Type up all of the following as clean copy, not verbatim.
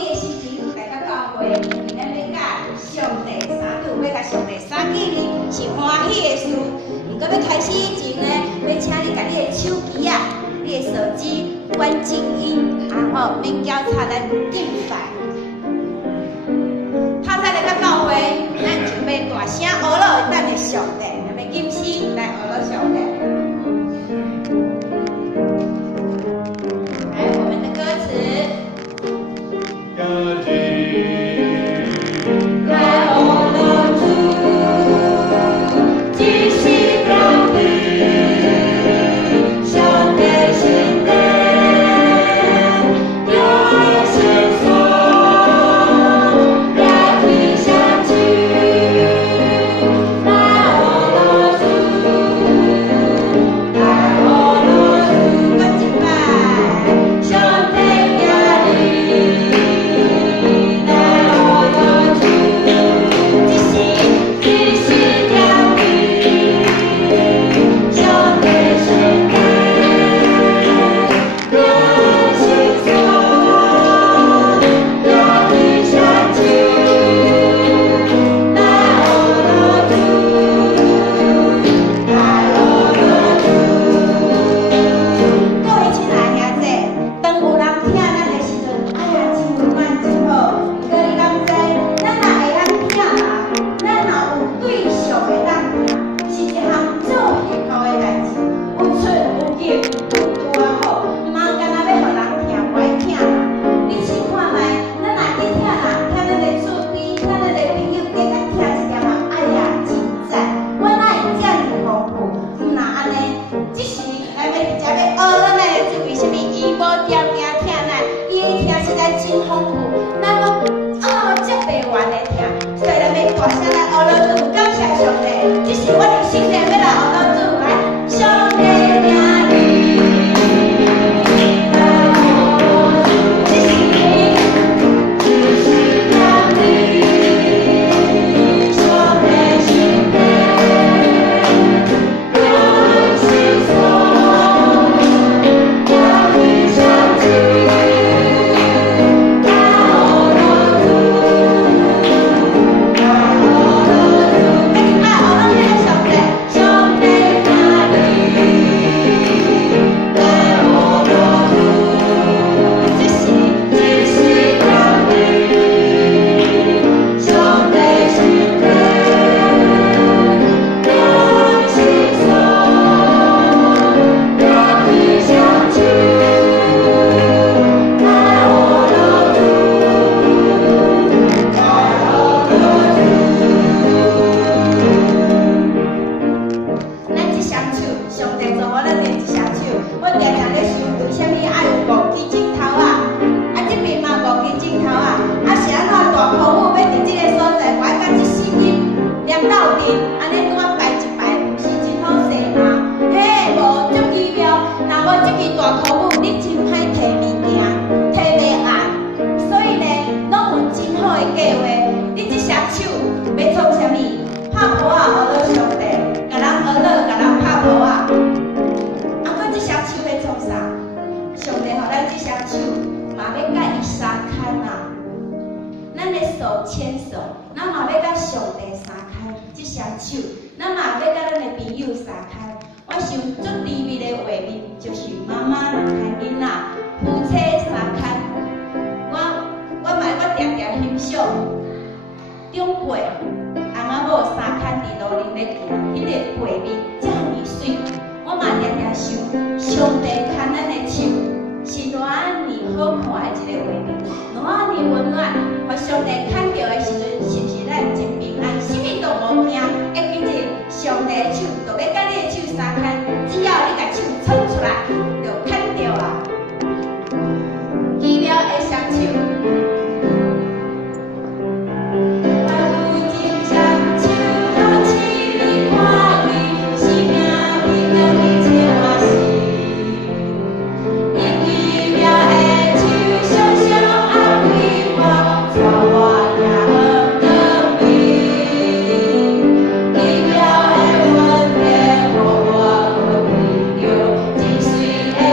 喜的心情来到教会，因为咱要甲上帝相处，要甲上帝相见面，是欢喜的事。不过要开始以前呢，要请你甲你的手机啊、你的手机关静音，免交叉咱顶摆。拍菜来到教会，咱就要大声学咯，咱的上帝，咱要吟诗来学咯上帝。来，我们的歌词。歌曲。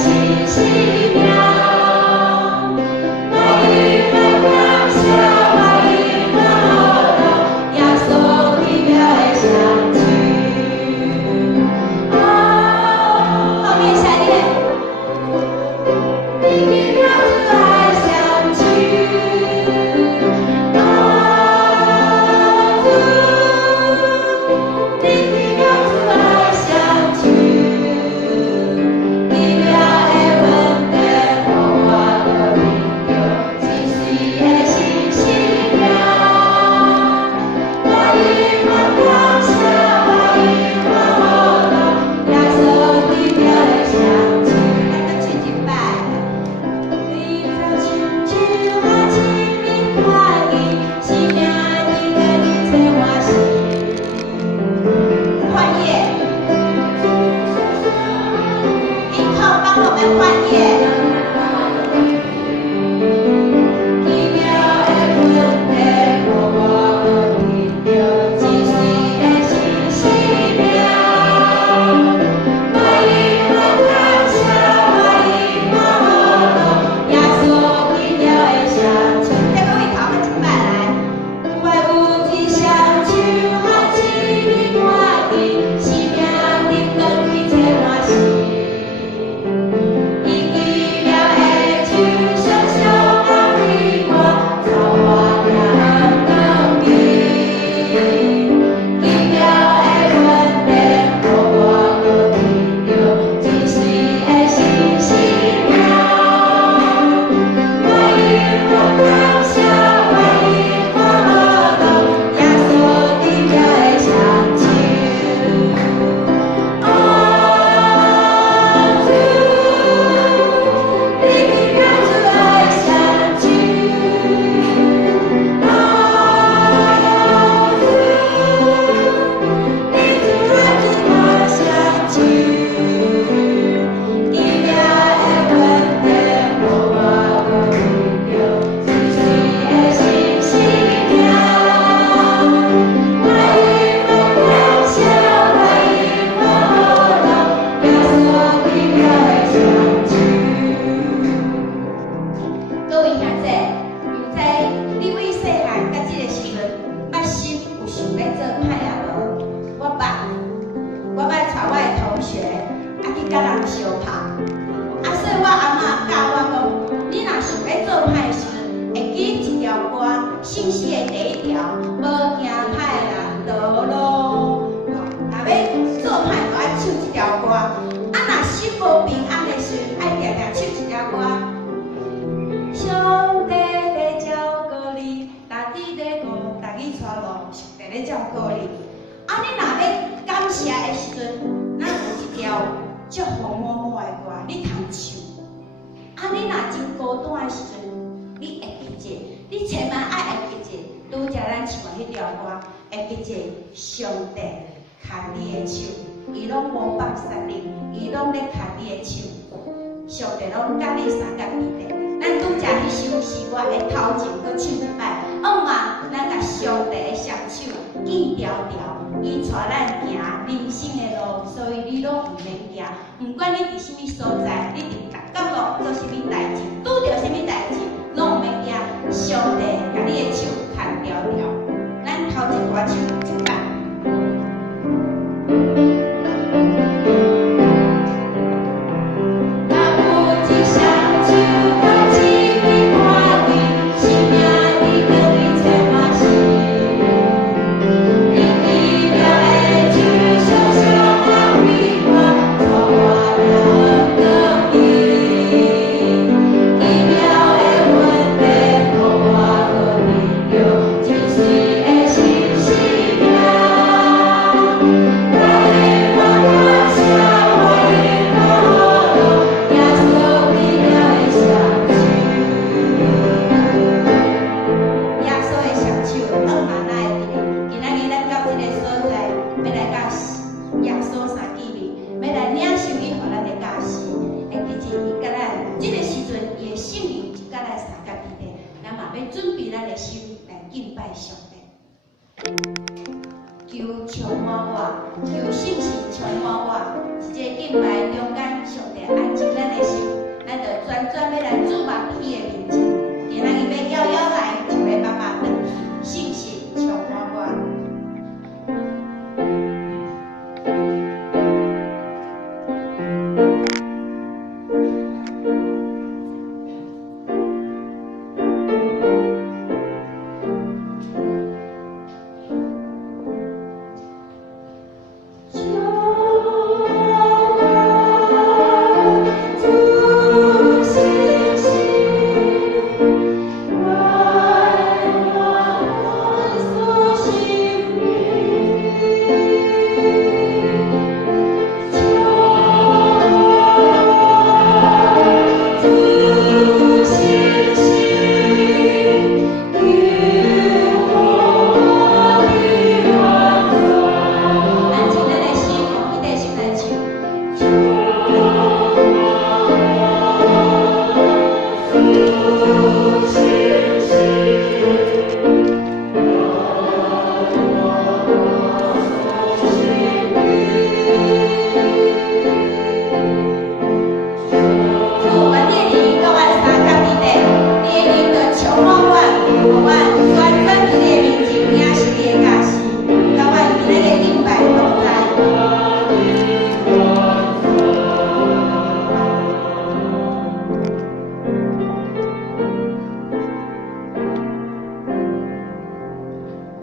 是。咱唱的迄条歌，会记着上帝牵你的手，伊拢无放杀你，伊拢咧牵你的手，上帝拢甲你三角地地。咱拄则迄首是我的头前搁唱一摆，往嘛，咱甲上帝的双手见条条，伊带咱行人生的路，所以你拢毋免惊。毋管你伫什么所在，你伫逐角落做什么代志，拄着什么代志，拢毋免惊。上帝甲你的手牵条条，咱头一歌唱一摆。准备咱的心来敬拜上帝，求充满我，求信心充满我。一个敬拜中间，上帝安静咱的心，咱就专要来注目伊的面。